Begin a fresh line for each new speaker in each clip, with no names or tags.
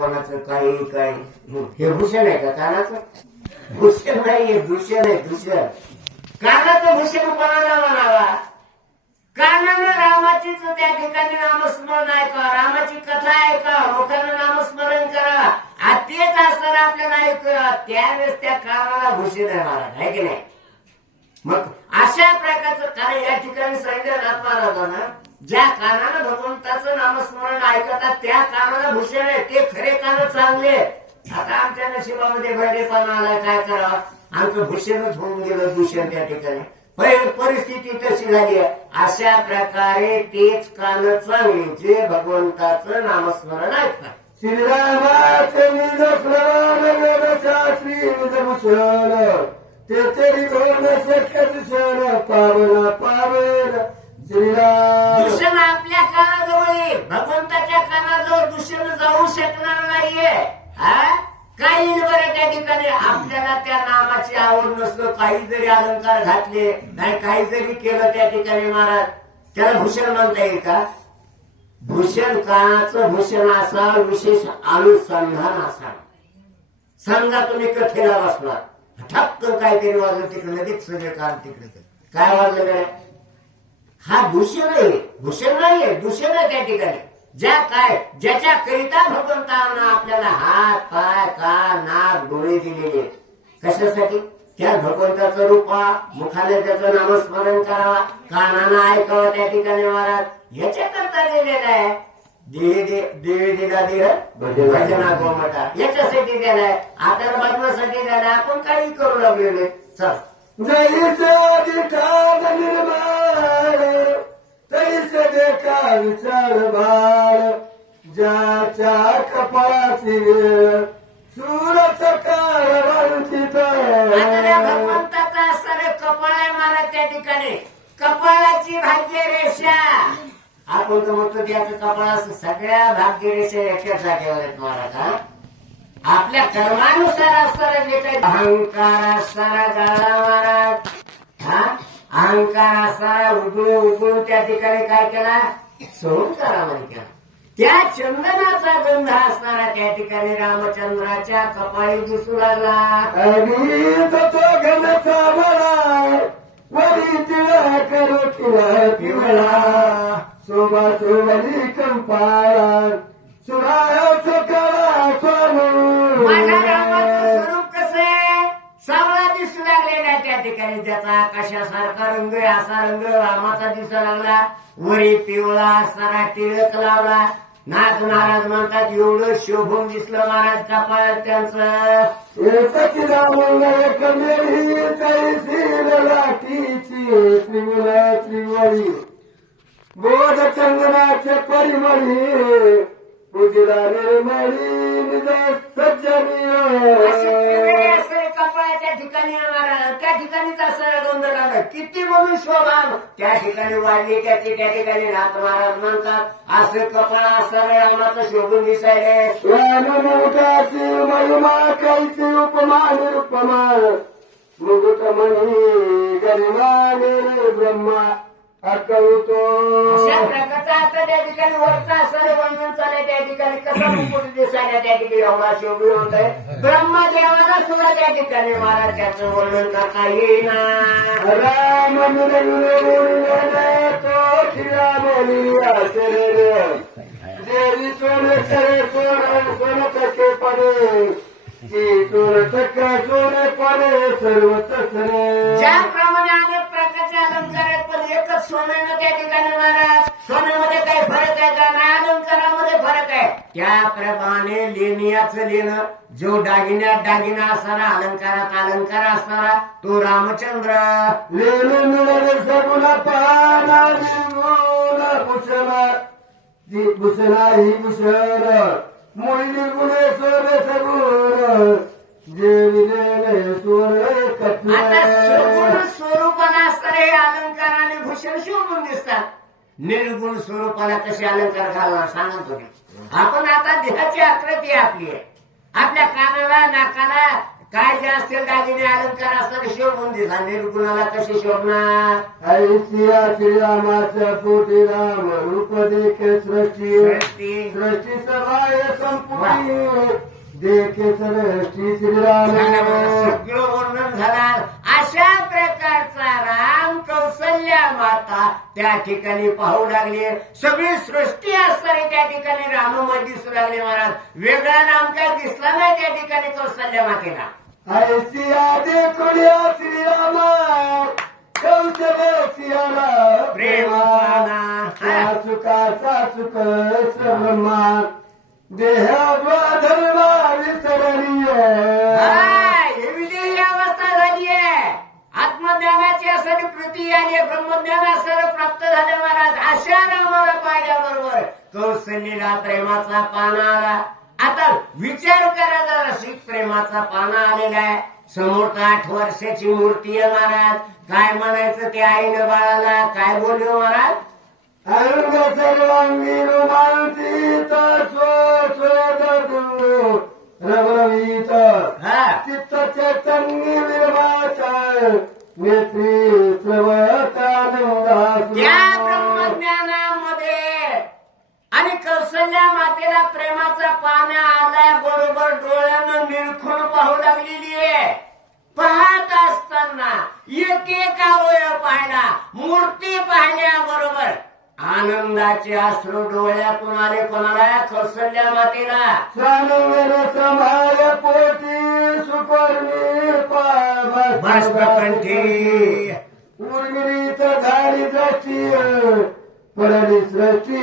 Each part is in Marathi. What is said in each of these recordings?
कोणाचं काही काय हे भूषण आहे का? कानाचं? भूषण नाही हे भूषण आहे दूषण कानाचं भूषण कोणाला म्हणावा? कानानं रामाचीच त्या ठिकाणी नामस्मरण ऐका रामाची कथा ऐका लोकांना नामस्मरण करा. आ तेच असताना आपल्याला ऐकूया त्यावेळेस त्या कानाला भूषण आहे महाराज आहे की नाही? मग अशा प्रकारचं कारण या ठिकाणी सांगितलं महाराजांना ज्या कानानं भगवंताचं नामस्मरण ऐकतात त्या कानाला भूषण आहे ते खरे कान चांगले आता आमच्या नशिबामध्ये भैरेपणा आलाय काय करावं? आमचं भूषणच होऊन गेलं दूषण त्या ठिकाणी. परिस्थिती तशी झाली आहे. अशा प्रकारे तेच कान चांगले जे भगवंताचं नामस्मरण ऐकतात.
श्रीरामाचे ते तरी भवन पावन पावन.
दूषण आपल्या कानाजवळ ये भगवंताच्या कानाजवळ दूषण जाऊ शकणार नाहीये. हा? काही बरं त्या ठिकाणी. आपल्याला त्या नामाची आवड नसलं काही जरी अलंकार घातले नाही काही जरी केलं त्या ठिकाणी महाराज त्याला भूषण म्हणता येईल का? भूषण कानाचं भूषण असा विशेष अनुसंधान असा समजा तुम्ही कथेला बसला. ठक्क काहीतरी वाजलं तिकडे लगेच सगळे कान तिकडे काय वाजलं हा दूषण आहे भूषण नाहीये दूषण आहे त्या ठिकाणी. ज्या काय ज्याच्या करिता भगवंतांना आपल्याला हात पाय कान नाक डोळे दिलेले कशासाठी? त्या भगवंताचं रूपा मुखाने त्याचं नामस्मरण करावा कानानं ऐकावं त्या ठिकाणी महाराज. याच्याकरता दिलेलं आहे. देवी दे- देवी दिला देह
भजना.
गोमटा याच्यासाठी गेलाय आता बदनासाठी गेलाय आपण काही करू लागलेले चल.
जैसे अधिकार निर्माण तैसे देखा विचार भार ज्याच्या कपाळाची वेळ सूर सकाळ वंचित।
आता त्या भगवंताचा असणारे कपाळ आहे महाराज त्या ठिकाणी. कपाळाची भाग्य रेषा आपण तर म्हणतो त्याचं कपाळ असं सगळ्या भाग्य रेषा एकाच जागेवर आहेत महाराज हा? आपल्या कर्मानुसार असताना जे काही अहंकार असताना गाळा हा? अहंकार असताना उगळून उगळून त्या ठिकाणी काय केला? सोडून करा केला. त्या चंदनाचा गंध असणारा त्या ठिकाणी रामचंद्राच्या कपाळी दिसू लागला.
वरी तिळा करो तिळा पिवळा सोबा सोबली कंपाळा
सुरा आणि त्याचा आकाशासारखा रंग असा रंग रामाचा दिसू लागला. वरी पिवळा सारा टिळक लावला. नाथ महाराज म्हणतात एवढं शोभून दिसलं महाराज कपाळ त्यांचं.
त्रिवळी बोध चंदनाचे परिमळी
असे त्या ठिकाणी येणार त्या ठिकाणीच असणारा गोंधळ आला. किती म्हणून त्या ठिकाणी वाढली त्याची त्या ठिकाणी नाथ महाराज म्हणतात असं कपाळ असणारे रामाचं शोभून दिसायले.
मोठाची महिमा कैची उपमा निरुपमा. गरिमा ब्रह्मा अकळतो
अशा प्रकारचा आता त्या ठिकाणी वरचा असणारे वर्णन चालय त्या ठिकाणी कसा मुकुट दिसायला त्या ठिकाणी एवढा शोभी होत आहे ब्रह्मदेवाला सुद्धा त्या ठिकाणी महाराज त्याचं वर्णन करता येईना
राम तो खिळा बोली देवी सोन करे सोन सोन तके पडे की सोन तक सोन पडे सर्व तसरे
ज्याप्रमाणे अनेक प्रकारचे अलंकार आहेत पण एकच सोन्यानं त्या ठिकाणी महाराज. सोन्यामध्ये काही फरक आहे का? नाही अलंकारामध्ये फरक आहे. त्याप्रमाणे लेनियाचं लेणं जो दागिन्यात दागिना असणारा अलंकारात अलंकार असणारा तो रामचंद्र.
लेणे मिळाले सगुणा पाना निर्गुण भूषणा भूषणा ही भूषण मुळी निर्गुणे सोन सगुण
आता सगुण स्वरूपाला असणारे अलंकार आणि भूषण शोभून दिसतात. निर्गुण स्वरूपाला कसे अलंकार घालणार सांगा तुम्ही. आपण आता देहाची आकृती आपली आहे. आपल्या कानाला नाकाला काय जे असतील दागिने अलंकार असतात ते शोभून दिला निर्गुणाला कसे शोभणार
ऐसिया श्रीरामाच्या पोटी राम रूप देखे सृष्टी?
सृष्टी.
सभाय संपूर्ण देखे सृष्टी श्रीराम
सगळं वर्णन झालं अशा प्रकारचा राम कौशल्या माता त्या ठिकाणी पाहू लागले. सगळी सृष्टी असणारी त्या ठिकाणी राममय दिसू लागले महाराज. वेगळा नाम काय दिसला नाही त्या ठिकाणी कौशल्या मातेला.
ऐसिया देखुया श्रीरामा. कौशल सियाला
प्रेमाना.
सुखाचा सुख देह धर्मा विसरणीय
एवढी अवस्था झाली आहे. आत्मज्ञानाची असणारी कृती आली ब्रह्मज्ञान प्राप्त झालं महाराज अशा रामाला पाहिल्याबरोबर कौशल्यला प्रेमाचा पाना आला. आता विचार करा जरा शीख प्रेमाचा पाना आलेला आहे. समोर आठ वर्षाची मूर्ती आहे महाराज. काय म्हणायचं ते आईनं बाळाला? काय बोलू महाराज?
अंग सर्वांगी रोमांचित रवरवीत चित्त चैतन्य विरमाचार नेत्री
त्या ब्रह्मज्ञानामध्ये आणि कौशल्या मातेला प्रेमाचा पाण्या आलाय बरोबर डोळ्यानं निरखून पाहू लागलेली आहे. पाहत असताना एक एक अवयव पाहिला मूर्ती पाहिल्या बरोबर. आनंदाचे अश्रू डोळ्यातून आले कोणाला कौशल्या मातेला बाष्पकंठी
उर्मिलित झाली दृष्टी पडली सृष्टी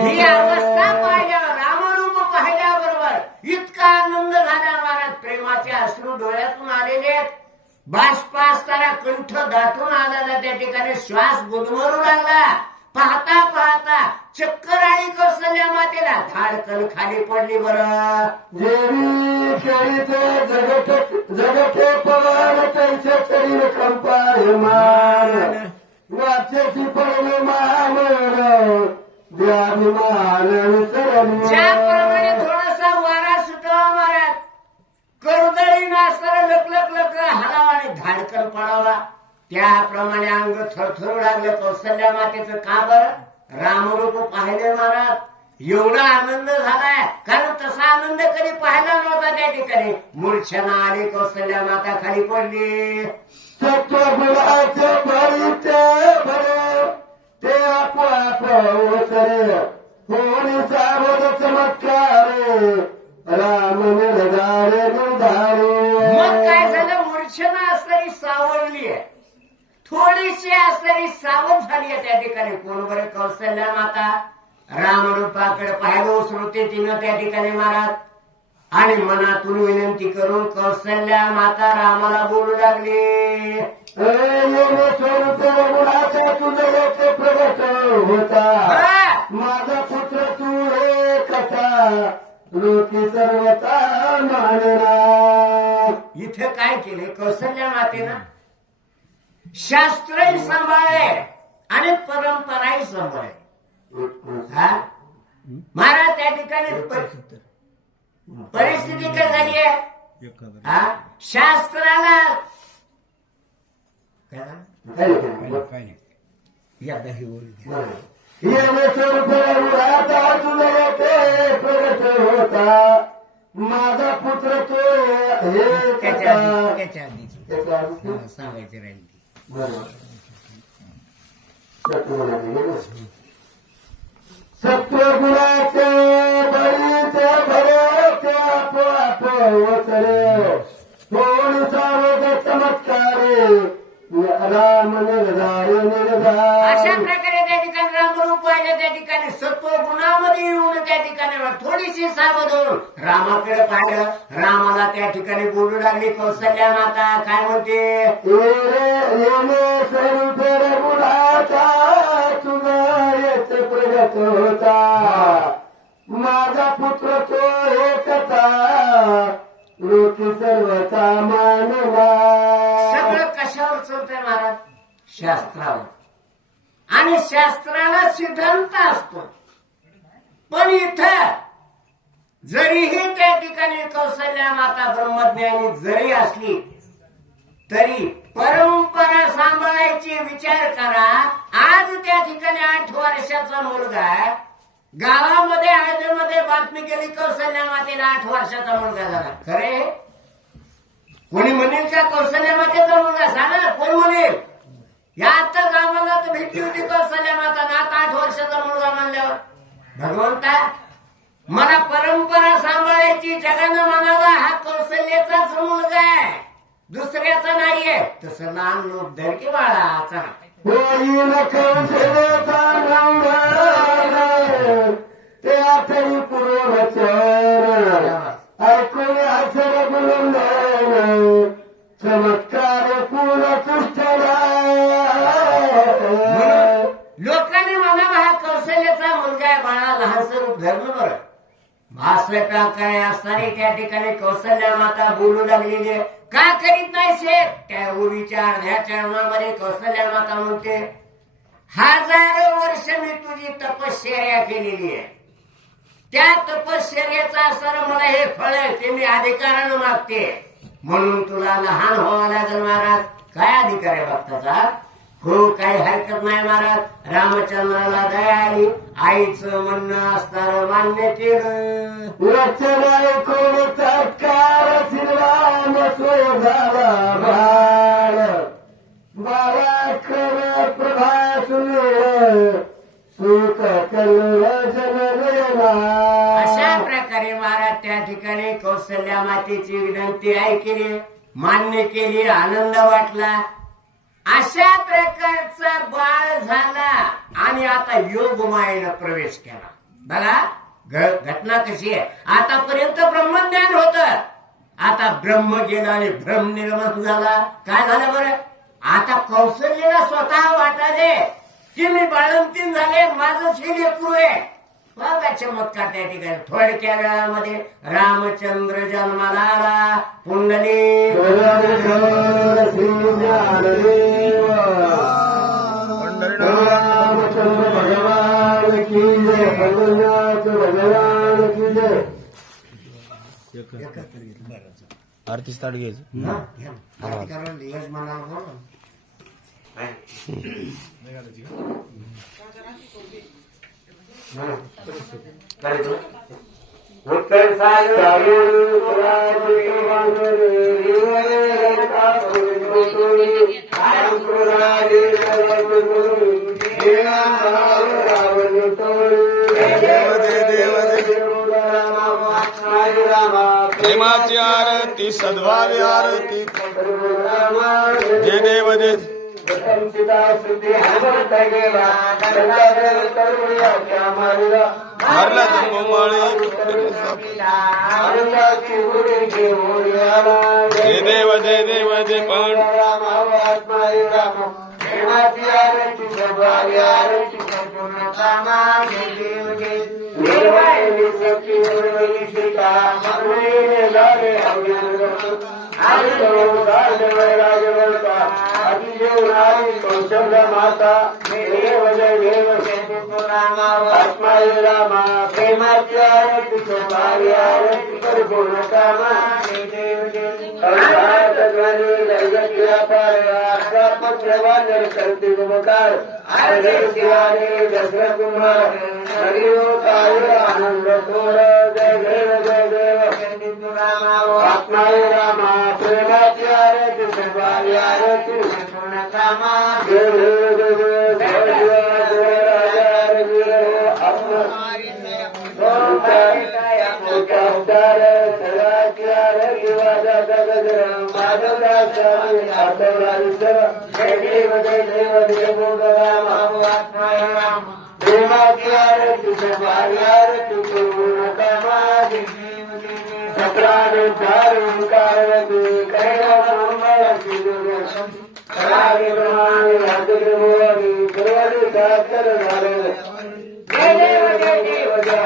ही अवस्था पाहिल्यावर रामरूप पाहिल्याबरोबर इतका आनंद झाला महाराज प्रेमाचे अश्रू डोळ्यातून आलेले आहेत बाष्प असताना कंठ दाटून आलेला त्या ठिकाणी श्वास गुदमरू लागला पाहता पाहता चक्कर आणि कौशल्या मातेला धाडकन खाली पडली बर
देवी खेळीत जगत शरीर कंपायमान वाचेची पडले द्याभिमान
त्याप्रमाणे अंग थरथरू लागलं. कौशल्या मातेचं का बरं? रामरूप पाहिले महाराज. एवढा आनंद झालाय. कारण तसा आनंद कधी पाहिला नव्हता त्या ठिकाणी. मूर्छना आली कौशल्या माता खाली पडली.
ते आपोआप कोणी सावध राम निर्धार
मग काय
निर्धारे
झालं मूर्छना असणारी सावरली आहे थोडीशी असणारी सावध झाली आहे त्या ठिकाणी. कोण बरं कौशल्या माता? रामरूपाकडे पाहिलो श्रोते तिनं त्या ठिकाणी महाराज आणि मनातून विनंती करून कौशल्या माता रामाला बोलू लागली.
होता. माझा पुत्र तू हे कथा लोकी सर्वता मानना
इथे काय केले कौशल्या मातेनं? शास्त्रही सांभाळले आणि परंपराही सांभाळले हा? महाराज त्या ठिकाणी पर- परिस्थिती काय झाली आहे? हा? शास्त्राला
होता. माझा पुत्र तो हे
त्याच्या आधी? सांगायची राहिली.
सत्वगुणाचे बळीचे भरे आपोआप वसरे. कोण सावध चमत्कारे राम निर्धारे
अशा
निर्धार
प्रकारे ठिकाणी रामरूप पाहिलं त्या ठिकाणी सत्व गुणामध्ये येऊन त्या ठिकाणी थोडीशी सावध होऊन रामाकडे पाहिलं. रामाला त्या ठिकाणी बोलू लागली कौशल्या माता काय म्हणते?
स्वरूप तुझा प्रगत होता. माझा पुत्र तो कथा लोकी सर्वता मानला
सगळं कशावर चालतंय महाराज? शास्त्रावर. आणि शास्त्राला सिद्धांत असतो. पण इथं जरीही त्या ठिकाणी कौशल्या माता ब्रह्मज्ञानी जरी असली तरी परंपरा सांभाळायची विचार करा. आज त्या ठिकाणी आठ वर्षाचा मुलगा गावामध्ये हळदीमध्ये बातमी केली कौशल्या मातेला आठ वर्षाचा मुलगा झाला. खरे? कोणी म्हणेल का कौशल्या मातेचा मुलगा? सांगा ना कोण म्हणेल? या आता गावाला तर भेटली होती कौशल्या माता. आता आठ वर्षाचा मुलगा म्हणल्यावर. भगवंता मला परंपरा सांभाळायची जगानं म्हणावा हा कौशल्याचाच मुलगा आहे. दुसऱ्याचा नाहीये. तसं लहान लोक धडकी बाळाचा.
ते आठही पूर्वचन
आहे बाळा स्वरूप धर्म बरं असं काय असणारे त्या ठिकाणी कौशल्या माता बोलू लागलेली का करीत नाही शेत त्या ओळीच्या अर्ध्या चरणामध्ये कौशल्या माता म्हणते हजारो वर्ष मी तुझी तपश्चर्या केलेली आहे. त्या तपश्चर्याचा असर मला हे फळ आहे ते मी अधिकारानं मागते. म्हणून तुला लहान व्हावं लागेल महाराज. काय अधिकार आहे भक्ताचा हो काही हरकत नाही महाराज. रामचंद्राला दया आली आईचं म्हणणं असणार मान्य केलं.
वचन ऐकून तत्कार श्रीराम सोय झाला बाळ बाळा कर प्रभा सुख कल्ल
अशा प्रकारे महाराज त्या ठिकाणी कौशल्या मातेची विनंती ऐकली मान्य केली आनंद वाटला. अशा प्रकारचा बाळ झाला. आणि आता योग मायेनं प्रवेश केला. बघा घटना कशी आहे? आतापर्यंत ब्रह्मज्ञान होत. आता ब्रह्म गेला आणि भ्रम निर्माण झाला. काय झालं बरं? आता कौशल्यला स्वतः वाटाले की मी बाळंतीन झाले माझं हे लेकरू आहे बघा चमत्कार त्या ठिकाणी. थोडक्या वेळामध्ये रामचंद्र जन्माला आला पुंडली
रामचंद्र भगवान की जय भगवनाथ भगवान की जय
आरती स्टार्ट घ्यायचं
उत्तर
प्रेमाची आरती सद्भावी आरती. जय देव जय मारला जन्ममाळे जय देव जय देव जय पण
माता देव जय रामा प्रेमाची आरती सोमारी आरती परिपूर्ण कामा दशरथ कुमार आनंद थोर जय देव जय देव आत्माय रामा प्रेमाची आरती सोमारी आरती परिपूर्ण कामा. देव देव देव देव देव देव देव पाताळे मुलावे चंद्र राजाईला वेंदर मानिया देव रागिणी ब्रह्मांड परमुच्छेद रामे रामदास तुझा सोड जय. ఆత్మాయ రామ ప్రేమాచి ఆరోగ్య సర్వారి ఆరోగ్య సంపూర్ణ కామ. భీమాచార్య భార్యారు సమాధి ఉత్తరాలు దారు కారదు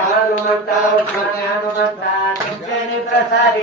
హనుమంత హనుమంత ప్రసారి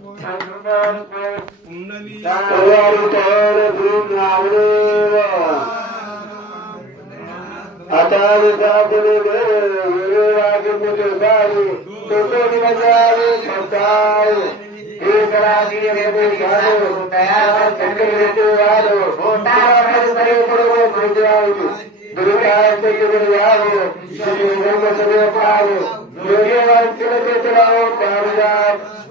राम आता साधने वेळागिने सारी तोटोनी बजावे छोटाय एक रागी रे झालो तयार चक्रे वालो मोठा करे पडो म्हणजे दुर्गाचे केले यावो श्री रंग पावो योगे वांचले ते चलावो पारजात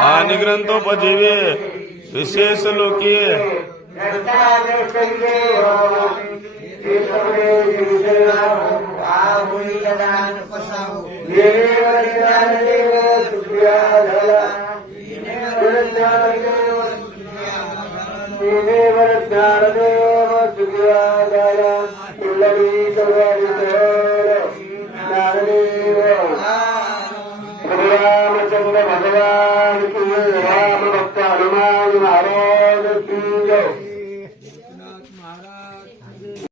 आणि ग्रंथोपजीवे विशेष लोकीय.
रामचंद्र भगवान की राम भक्त हनुमान महाराज